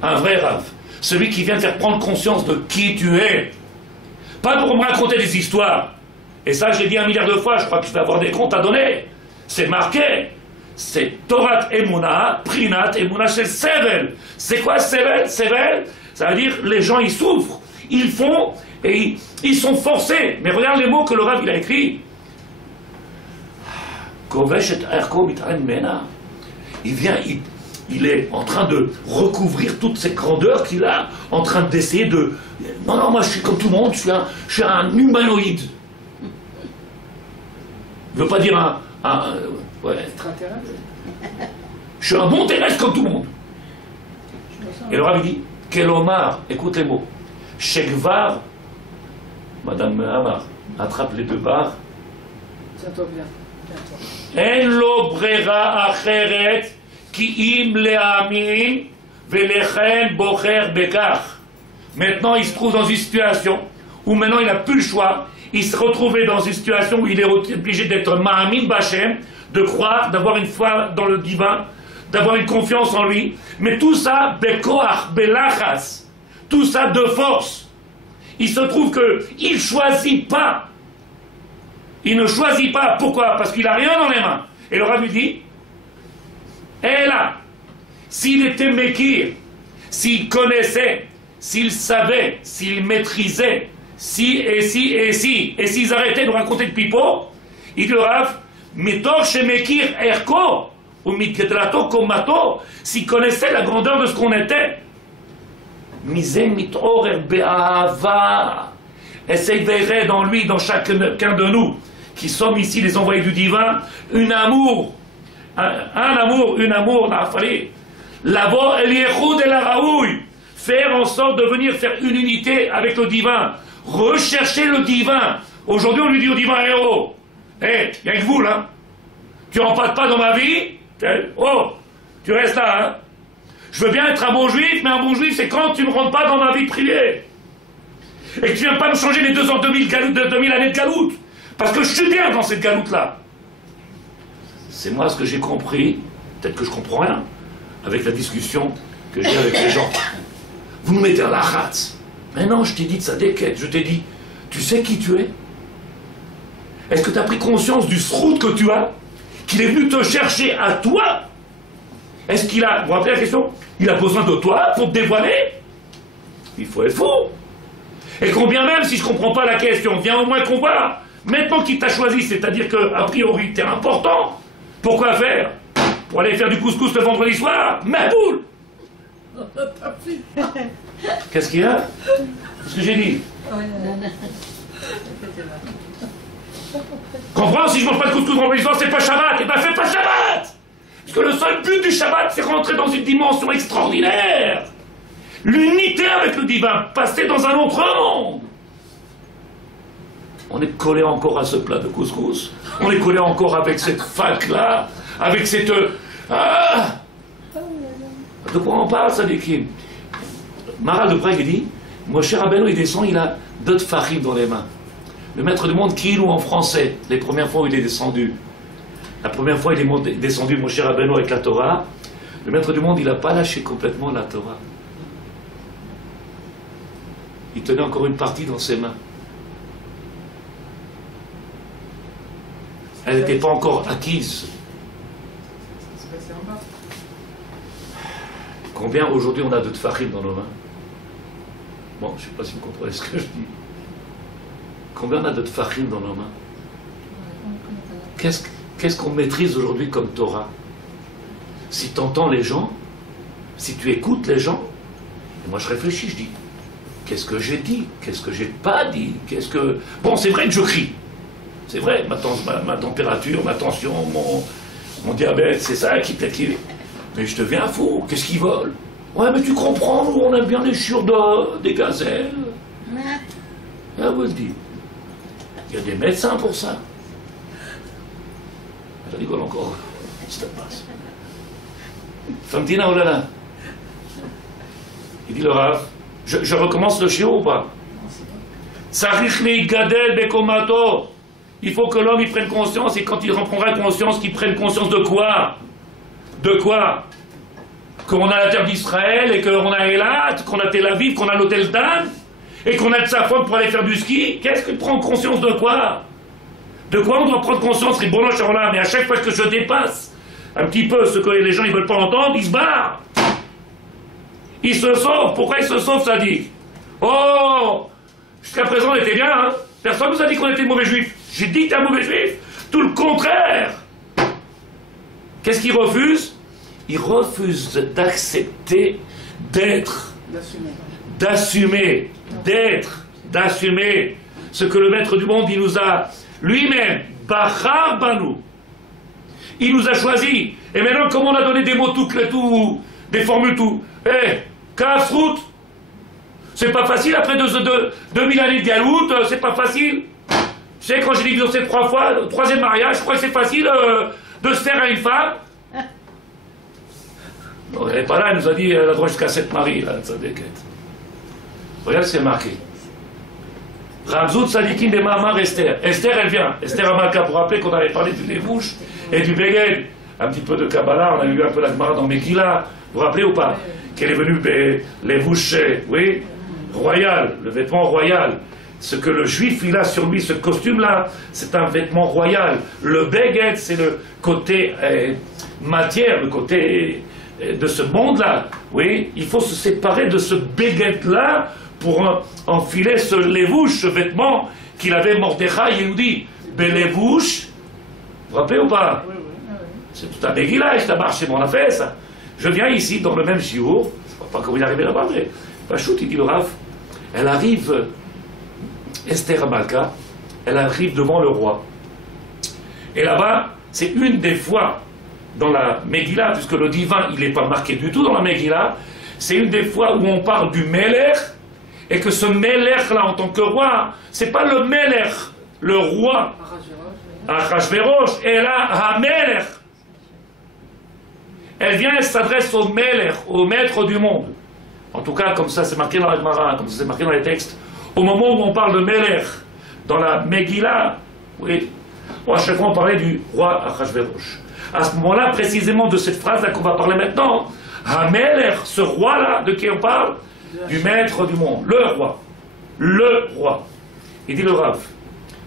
un vrai Rav. Celui qui vient te faire prendre conscience de qui tu es. Pas pour me raconter des histoires. Et ça, je l'ai dit 1 milliard de fois, je crois que je vais avoir des comptes à donner. C'est marqué. C'est Torat Emuna, Prinat Emuna Shel Sevel. C'est quoi Sevel? Sevel, ça veut dire les gens ils souffrent, ils font et ils sont forcés. Mais regarde les mots que le Rav il a écrit. Kovesh et Erko Mitaren Mena. Il vient, il est en train de recouvrir toutes ces grandeurs qu'il a, en train d'essayer de... Non, moi je suis comme tout le monde, je suis un humanoïde. Je ne veux pas dire ouais. Je suis un bon terrestre comme tout le monde. Et le Rav dit, Kelomar, écoute les mots. Shekvar, Madame Amar, attrape les 2 barres. Bientôt bien. En lo brera acheret. Maintenant, il se trouve dans une situation où maintenant il n'a plus le choix. Il se retrouvait dans une situation où il est obligé d'être Ma'amin Bachem, de croire, d'avoir une foi dans le divin, d'avoir une confiance en lui. Mais tout ça, Bekoach, Belachas, tout ça de force. Il se trouve qu'il ne choisit pas. Il ne choisit pas. Pourquoi? Parce qu'il n'a rien dans les mains. Et le Rav lui dit, et là, s'il était Mekir, s'il connaissait, s'il savait, s'il maîtrisait, et s'ils arrêtaient de raconter de pipeau, il dit le Rav, Mitor chez Mekir Erko, ou Mitgedrato Komato, s'il connaissait la grandeur de ce qu'on était, Mizem Mitorer Be'ava, et s'éveillerait dans lui, dans chacun de nous, qui sommes ici les envoyés du divin, un amour, une amour, l'avo el yechud el haraoui, faire en sorte de venir faire une unité avec le divin, rechercher le divin. Aujourd'hui on lui dit au divin, oh, il y a que vous là, tu rentres pas dans ma vie, oh, tu restes là, hein. Je veux bien être un bon juif, mais un bon juif c'est quand tu ne rentres pas dans ma vie privée. Et que tu viens pas me changer les 2 ans 2000 années de galoute, parce que je suis bien dans cette galoute là. C'est moi ce que j'ai compris, peut-être que je comprends rien, avec la discussion que j'ai avec les gens. Vous nous mettez à la rate. Mais non, je t'ai dit de sa déquête, je t'ai dit, tu sais qui tu es? Est-ce que tu as pris conscience du srout que tu as? Qu'il est venu te chercher à toi? Est-ce qu'il a, vous vous rappelez la question? Il a besoin de toi pour te dévoiler? Il faut être fou. Et combien même, si je ne comprends pas la question, viens au moins qu'on voit. Maintenant qu'il t'a choisi, c'est-à-dire qu'a priori, t'es important. Pourquoi faire? Pour aller faire du couscous le vendredi soir? Ma boule! Qu'est-ce qu'il y a? C'est ce que j'ai dit. Comprends, si je mange pas de couscous le vendredi soir, c'est pas Shabbat. Eh ben fais pas Shabbat! Parce que le seul but du Shabbat, c'est rentrer dans une dimension extraordinaire. L'unité avec le divin, passer dans un autre monde. On est collé encore à ce plat de couscous. On est collé encore avec cette fac-là, avec cette... De quoi on parle, Sadikim? Maral de Prague dit, Moshe Rabbeinu, il descend, il a 2 tfachim dans les mains. Le maître du monde, qui ou en français, les premières fois où il est descendu. La première fois, il est descendu, Moshe Rabbeinu, avec la Torah. Le maître du monde, il n'a pas lâché complètement la Torah. il tenait encore une partie dans ses mains. Elle n'était pas encore acquise. C'est passé en bas. Combien aujourd'hui on a de tfachim dans nos mains? Bon, je ne sais pas si vous comprenez ce que je dis. Combien on a de tfachim dans nos mains? Qu'est-ce qu'on maîtrise aujourd'hui comme Torah? Si tu entends les gens, si tu écoutes les gens, et moi je réfléchis, je dis, qu'est-ce que j'ai dit? Qu'est-ce que j'ai pas dit? Bon, c'est vrai que je crie. C'est vrai, ma température, ma tension, mon diabète, c'est ça qui peut-être qui... Mais je deviens fou, qu'est-ce qu'ils veulent? Ouais, mais tu comprends, nous, on aime bien les chures des gazelles. Ah, vous le dites. Il y a des médecins pour ça. Je rigole encore. Ça passe. Famtina, oh là là. Il dit le Rav, je recommence le shiur ou pas? Sarich gadel bekomato. Il faut que l'homme il prenne conscience, et quand il reprendra conscience, qu'il prenne conscience de quoi? De quoi? Qu'on a la terre d'Israël, et qu'on a Eilat, qu'on a Tel Aviv, qu'on a l'hôtel Dan, et qu'on a de sa faute pour aller faire du ski. Qu'est-ce qu'il prend conscience de quoi? De quoi on doit prendre conscience? Ribono shel olam. Mais à chaque fois que je dépasse un petit peu ce que les gens ne veulent pas entendre, ils se barrent. Ils se sauvent. Pourquoi ils se sauvent, ça dit? Oh, jusqu'à présent on était bien, hein? Personne nous a dit qu'on était mauvais juifs. J'ai dit que t'es un mauvais juif. Tout le contraire. Qu'est-ce qu'ils refusent? Ils refusent d'accepter d'être, d'assumer, d'assumer ce que le maître du monde, il nous a lui-même, Bachar Banou. Il nous a choisi. Et maintenant, comme on a donné des mots tout, des formules tout. Kasrout. C'est pas facile après 2000 années de Galout, c'est pas facile. Tu sais, quand j'ai divorcé 3 fois, le 3e mariage, je crois que c'est facile de se faire à une femme. Non, elle n'est pas là, elle nous a dit, elle a droit jusqu'à 7 maris, là, ça déquête. Regarde, c'est marqué. Ramzout Sadikim de Mahamar Esther. Esther, elle vient. Esther Amalka, pour rappeler qu'on avait parlé du Levouche et du Beged. Un petit peu de Kabbalah, on a lu un peu la Gemara dans Megillah. Vous vous rappelez ou pas? Qu'elle est venue, Levouche, oui, royal, le vêtement royal. Ce que le juif il a sur lui, ce costume-là, c'est un vêtement royal. Le Beged, c'est le côté matière, le côté de ce monde-là. Oui, il faut se séparer de ce Beged-là pour enfiler ce levouche, ce vêtement qu'il avait Mordechai Yehudi. Belevouche, vous vous rappelez ou pas? C'est tout un Megillah, je t'amarche, c'est mon affaire, ça. Je viens ici, dans le même shiur, je ne sais pas comment il est arrivé là-bas, mais Pachout, il dit le Rav, elle arrive, Esther Amalka, elle arrive devant le roi. Et là-bas, c'est une des fois dans la Megillah, puisque le divin, il n'est pas marqué du tout dans la Megillah, c'est une des fois où on parle du Melech, et que ce Melech-là, en tant que roi, c'est pas le Melech, le roi, Achashverosh, et là, HaMelech. Elle vient, elle s'adresse au Melech, au maître du monde. En tout cas, comme ça c'est marqué dans la Gemara, comme ça c'est marqué dans les textes. Au moment où on parle de Melech, dans la Megillah, oui, bon, à chaque fois on parlait du roi Achashverosh. À ce moment-là, précisément de cette phrase-là qu'on va parler maintenant, HaMelech, ce roi-là, de qui on parle? Du maître du monde, le roi. Le roi. Il dit le Rav,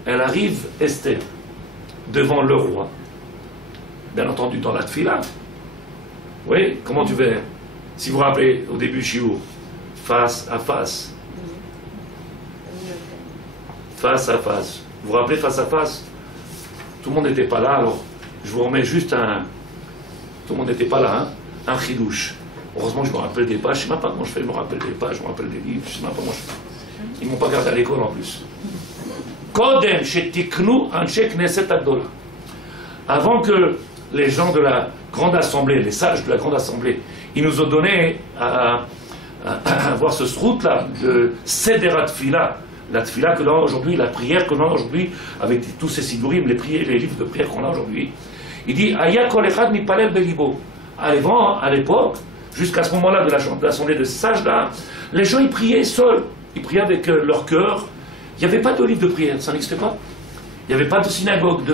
elle arrive, Esther, devant le roi. Bien entendu, dans la tfila. Oui, comment tu fais? Si vous vous rappelez, au début, shiur, face à face. Face à face. Vous vous rappelez face à face? Tout le monde n'était pas là, alors je vous remets juste un... Tout le monde n'était pas là, hein? Un chidouche. Heureusement, je me rappelle des pages. Je ne sais même pas comment je fais, je me rappelle des pages, je me rappelle des livres, je ne sais même pas comment je fais. Ils ne m'ont pas gardé à l'école en plus. Kodem shetiknu anshe knesset agdola. Avant que les gens de la grande assemblée, les sages de la grande assemblée, ils nous ont donné à voir ce srout-là de Sederat Tfila, la Tfila que l'on a aujourd'hui, la prière que l'on a aujourd'hui, avec tous ces sidurim, les livres de prière qu'on a aujourd'hui. Il dit Aya kol echad mipalel belibo. À l'époque, jusqu'à ce moment-là de l'assemblée de ces sages-là, les gens ils priaient seuls, ils priaient avec leur cœur. Il n'y avait pas de livre de prière, ça n'existait pas. Il n'y avait pas de synagogue, de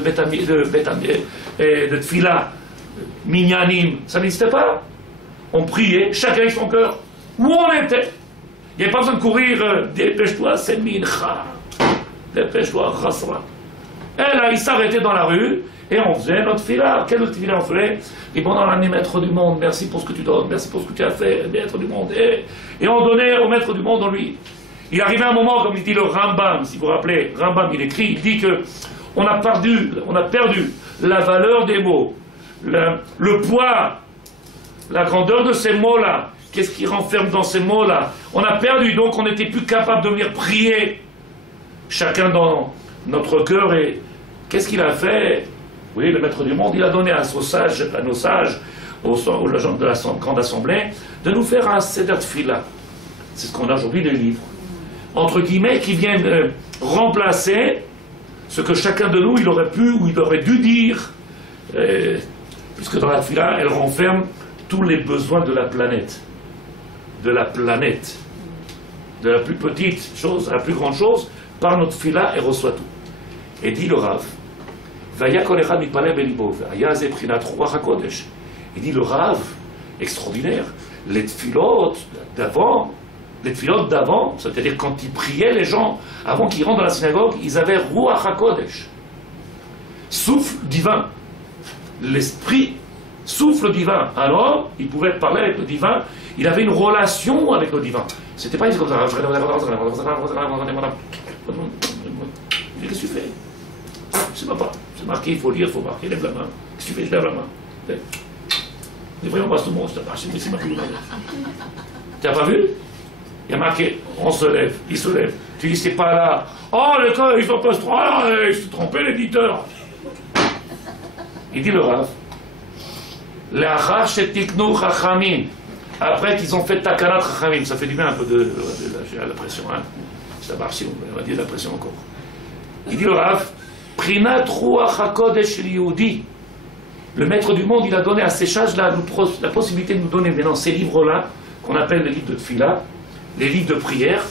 tfila, minyanim, ça n'existait pas. On priait, chacun avec son cœur. Où on était. Il n'y a pas besoin de courir, dépêche-toi, c'est mincha. Dépêche-toi, chasra. Et là, il s'arrêtait dans la rue, et on faisait notre fila. Quelle autre fila on faisait? Et pendant l'année, maître du monde, merci pour ce que tu donnes, merci pour ce que tu as fait, maître du monde. Et on donnait au maître du monde en lui. Il arrivait un moment, comme il dit le Rambam, si vous vous rappelez, Rambam il écrit, il dit que on a perdu la valeur des mots, le poids, la grandeur de ces mots-là. Qu'est-ce qui renferme dans ces mots-là? On a perdu, donc on n'était plus capable de venir prier, chacun dans notre cœur. Et qu'est-ce qu'il a fait? Oui, le maître du monde, il a donné à nos sages, aux gens de la grande assemblée, de nous faire un seder tefila. C'est ce qu'on a aujourd'hui, les livres. Entre guillemets, qui viennent remplacer ce que chacun de nous, il aurait pu ou il aurait dû dire, puisque dans la tefila, elle renferme tous les besoins de la planète. De la planète. De la plus petite chose à la plus grande chose, par notre tefila, elle reçoit tout. Et dit le Rav, il dit le Rav, extraordinaire, les tfilotes d'avant, c'est-à-dire quand ils priaient les gens, avant qu'ils rentrent dans la synagogue, ils avaient Ruach HaKodesh, souffle divin, l'esprit, souffle divin. Alors, ils pouvaient parler avec le divin, il avait une relation avec le divin. C'était pas comme ça. Qu'est-ce que tu fais? Je sais pas. C'est marqué, il faut lire, il faut marquer, lève la main. Qu'est-ce que tu fais? Je lève la main. Des fois, on passe tout le monde, c'est marqué. Tu n'as pas vu? Il y a marqué, on se lève, il se lève. Tu dis, c'est pas là. Oh, les gars, ils sont pas se tromper. Ah, je suis trompé, l'éditeur. Il dit le Rav, après qu'ils ont fait Takanat Chachamim, ça fait du bien un peu de la pression, hein. Ça marche, on va dire la pression encore. Il dit le Rav, Prinat Ruach HaKodesh Yehudi. Le maître du monde, il a donné à ces sages-là la possibilité de nous donner maintenant ces livres-là, qu'on appelle les livres de Tfila, les livres de prière.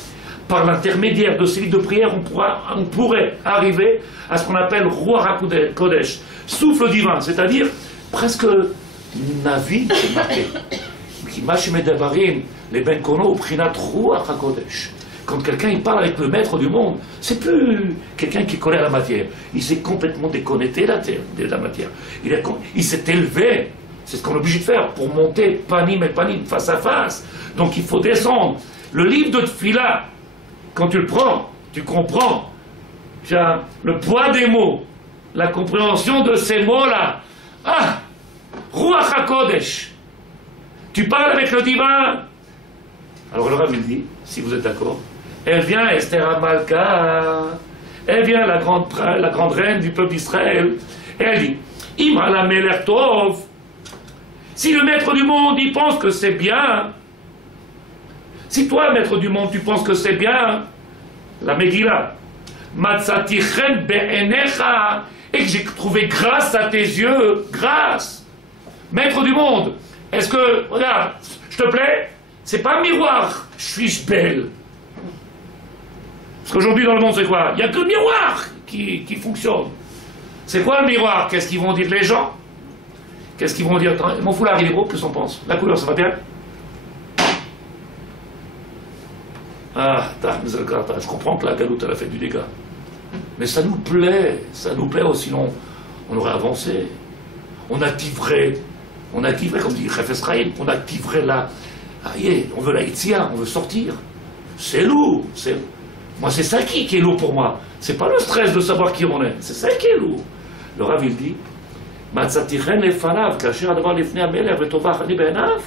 Par l'intermédiaire de ces livres de prière, on pourrait arriver à ce qu'on appelle Ruach HaKodesh, souffle divin, c'est-à-dire presque Navi, c'est marqué. Les Ben Kono, Prinat Ruach HaKodesh. Quand quelqu'un il parle avec le maître du monde, c'est plus quelqu'un qui connaît la matière. Il s'est complètement déconnecté de la matière. Il s'est élevé. C'est ce qu'on est obligé de faire pour monter panim et panim, face à face. Donc il faut descendre. Le livre de Tfila, quand tu le prends, tu comprends. Tu as le poids des mots, la compréhension de ces mots-là. Ah! Ruach HaKodesh. Tu parles avec le divin. Alors le Rav il dit, si vous êtes d'accord, elle vient Esther Amalka, elle vient la grande reine du peuple d'Israël, et elle dit, Ima la Melech Tov, si le maître du monde il pense que c'est bien, si toi maître du monde tu penses que c'est bien, la Megillah, Matzati chen be'enecha, et que j'ai trouvé grâce à tes yeux, grâce, maître du monde, est-ce que, regarde, je te plais? C'est pas un miroir, suis-je belle? Parce qu'aujourd'hui dans le monde c'est quoi? Il n'y a que le miroir qui fonctionne. C'est quoi le miroir? Qu'est-ce qu'ils vont dire les gens? Qu'est-ce qu'ils vont dire? Mon foulard il est beau, qu'est-ce qu'on pense? La couleur ça va bien? Ah, je comprends que la galoute elle a fait du dégât. Mais ça nous plaît, sinon on aurait avancé. On activerait, comme dit Chafetz Chaim, on activerait la... on veut la Yitzia, on veut sortir. C'est lourd. Moi, c'est ça qui est lourd pour moi. C'est pas le stress de savoir qui on est. C'est ça qui est lourd. Le Rav, il dit, Matzatichen lefanav, kasher adavar lifnei hamelech v'tovach ani be'enav,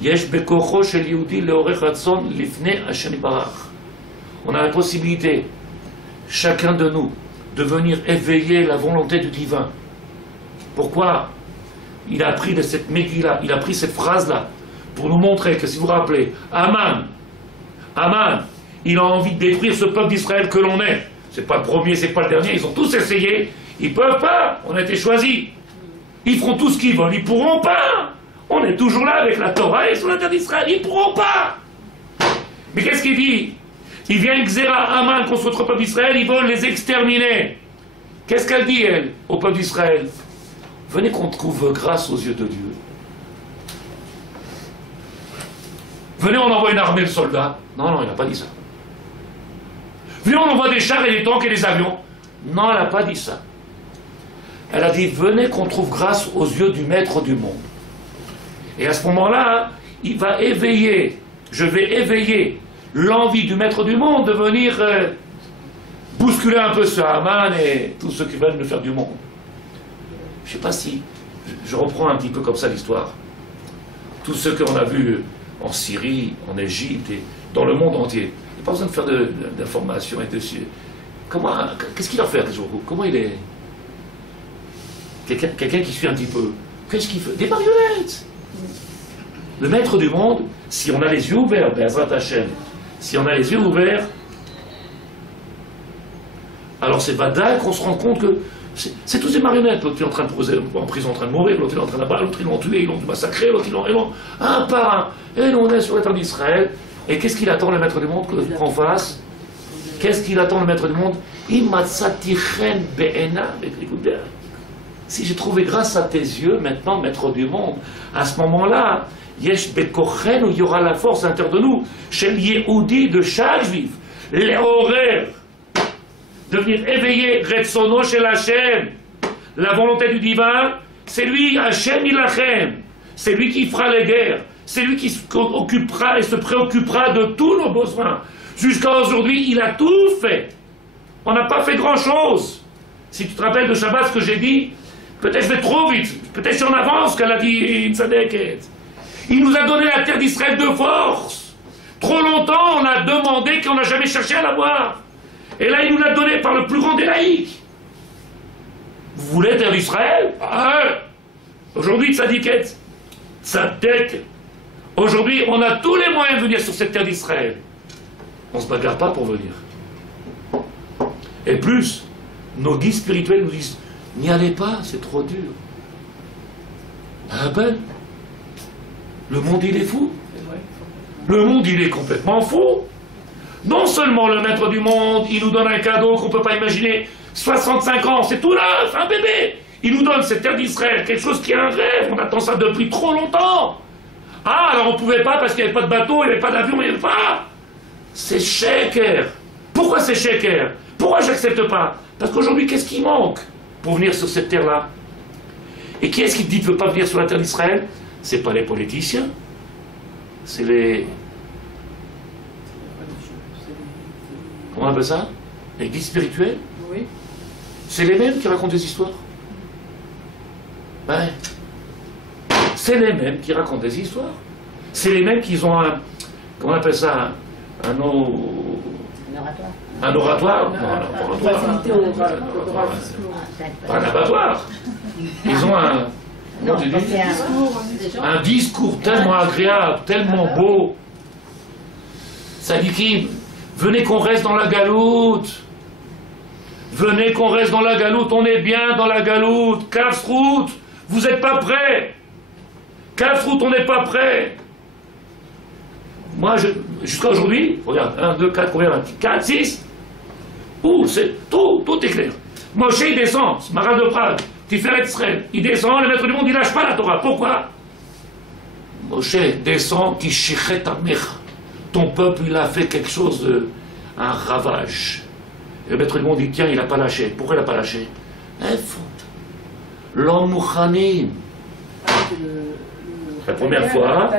yesh bekocho shel Yehudi leorech ratzon lifnei Hashem yitbarach. On a la possibilité, chacun de nous, de venir éveiller la volonté du divin. Pourquoi? Il a appris de cette Megillah, il a pris cette phrase-là, pour nous montrer que, si vous vous rappelez, Aman, il a envie de détruire ce peuple d'Israël que l'on est. C'est pas le premier, c'est pas le dernier, ils ont tous essayé. Ils peuvent pas, on a été choisis. Ils feront tout ce qu'ils veulent, ils pourront pas. On est toujours là avec la Torah et sur la terre d'Israël, ils pourront pas. Mais qu'est-ce qu'il dit? Il vient Xéra Aman contre notre peuple d'Israël, ils veulent les exterminer. Qu'est-ce qu'elle dit, elle, au peuple d'Israël? Venez qu'on trouve grâce aux yeux de Dieu. Venez, on envoie une armée de soldats. Non, il n'a pas dit ça. Venez, on envoie des chars et des tanks et des avions. Non, elle n'a pas dit ça. Elle a dit, venez qu'on trouve grâce aux yeux du maître du monde. Et à ce moment-là, il va éveiller, je vais éveiller l'envie du maître du monde de venir bousculer un peu ce Haman et tous ceux qui veulent nous faire du monde. Je ne sais pas si, je reprends un petit peu comme ça l'histoire. Tous ceux qu'on a vus en Syrie, en Égypte et dans le monde entier. Il n'y a pas besoin de faire d'informations et de... Qu'est-ce qu'il a fait, comment il est... Quelqu'un qui suit un petit peu. Qu'est-ce qu'il fait? Des marionnettes. Le maître du monde, si on a les yeux ouverts, Bezrat Hashem, si on a les yeux ouverts, alors c'est Vadaï qu'on se rend compte que c'est tous des marionnettes. L'autre est en train de poser en prison, en train de mourir, l'autre est en train d'abattre, l'autre ils l'ont tué, ils l'ont massacré, l'autre ils l'ont un par un. Et nous on est sur la terre d'Israël. Et qu'est-ce qu'il attend le maître du monde qu'on fasse? Qu'est-ce qu'il attend le maître du monde? Écoute bien. Si j'ai trouvé grâce à tes yeux, maintenant, maître du monde, à ce moment-là, Yesh Bekochen, où il y aura la force à l'intérieur de nous, chez le Yehudi de chaque juif, les horaires, de venir éveiller Retsono chez Hachem, la volonté du divin, c'est lui, Hachem Ilachem, c'est lui qui fera les guerres, c'est lui qui s'occupera et se préoccupera de tous nos besoins. Jusqu'à aujourd'hui, il a tout fait. On n'a pas fait grand-chose. Si tu te rappelles de Shabbat, ce que j'ai dit, peut-être je vais trop vite, peut-être si on avance, qu'elle a dit Tzadeket. Il nous a donné la terre d'Israël de force. Trop longtemps, on a demandé qu'on n'a jamais cherché à l'avoir. Et là, il nous l'a donné par le plus grand des laïcs. Vous voulez la terre d'Israël? Aujourd'hui, Tzadeket. Tzadek. Aujourd'hui, on a tous les moyens de venir sur cette terre d'Israël. On ne se bagarre pas pour venir. Et plus, nos guides spirituels nous disent, n'y allez pas, c'est trop dur. Ah ben, le monde il est fou. Le monde il est complètement fou. Non seulement le maître du monde, il nous donne un cadeau qu'on ne peut pas imaginer, 65 ans, c'est tout neuf, un bébé. Il nous donne cette terre d'Israël, quelque chose qui est un rêve, on attend ça depuis trop longtemps. Ah, alors on ne pouvait pas parce qu'il n'y avait pas de bateau, il n'y avait pas d'avion, il n'y avait pas. C'est Sheker. Pourquoi c'est Sheker? Pourquoi j'accepte pas? Parce qu'aujourd'hui, qu'est-ce qui manque pour venir sur cette terre-là? Et qui est-ce qui dit ne veut pas venir sur la terre d'Israël? C'est pas les politiciens, c'est les... Comment on appelle ça? Les guides spirituels? Oui. C'est les mêmes qui racontent des histoires. Ouais. C'est les mêmes qui racontent des histoires. C'est les mêmes qui ont un... Comment on appelle ça? Un oratoire. Un oratoire? Non, pas un oratoire. Pas un abattoir. Ils ont un... Un discours tellement agréable, tellement beau. Sadikim, venez qu'on reste dans la galoute. Venez qu'on reste dans la galoute, on est bien dans la galoute. Kafsrout, vous n'êtes pas prêts. Kafsrout, on n'est pas prêts. Moi, jusqu'à aujourd'hui, regarde, 1, 2, 4, combien? 4, 6. Ouh, tout est clair. Moshe, il descend, Marat de Prague, Tiferet Israël. Il descend, le maître du monde, il lâche pas la Torah. Pourquoi? Moshe descend, qui shichet amecha. Ton peuple, il a fait quelque chose un ravage. Et le maître du monde dit, tiens, il n'a pas lâché. Pourquoi il n'a pas lâché? L'homme mouchanim. La première fois,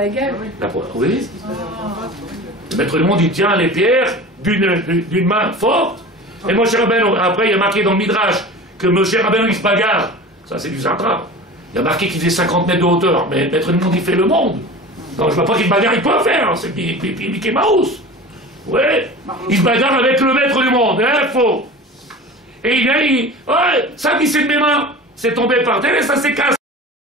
oui. Le maître du monde dit, tiens, les pierres d'une main forte. Et Moshe Rabbeinu, après, il y a marqué dans le Midrash que Moshe Rabbeinu, il se bagarre. Ça, c'est du Zatra. Il y a marqué qu'il faisait 50 mètres de hauteur. Mais le maître du monde, il fait le monde. Donc, je ne vois pas qu'il se bagarre, il peut faire. C'est Mickey Mouse. Ouais. Il se bagarre avec le maître du monde. Faux. Et il a dit, ouais, ça glissait de mes mains. C'est tombé par terre et ça s'est cassé.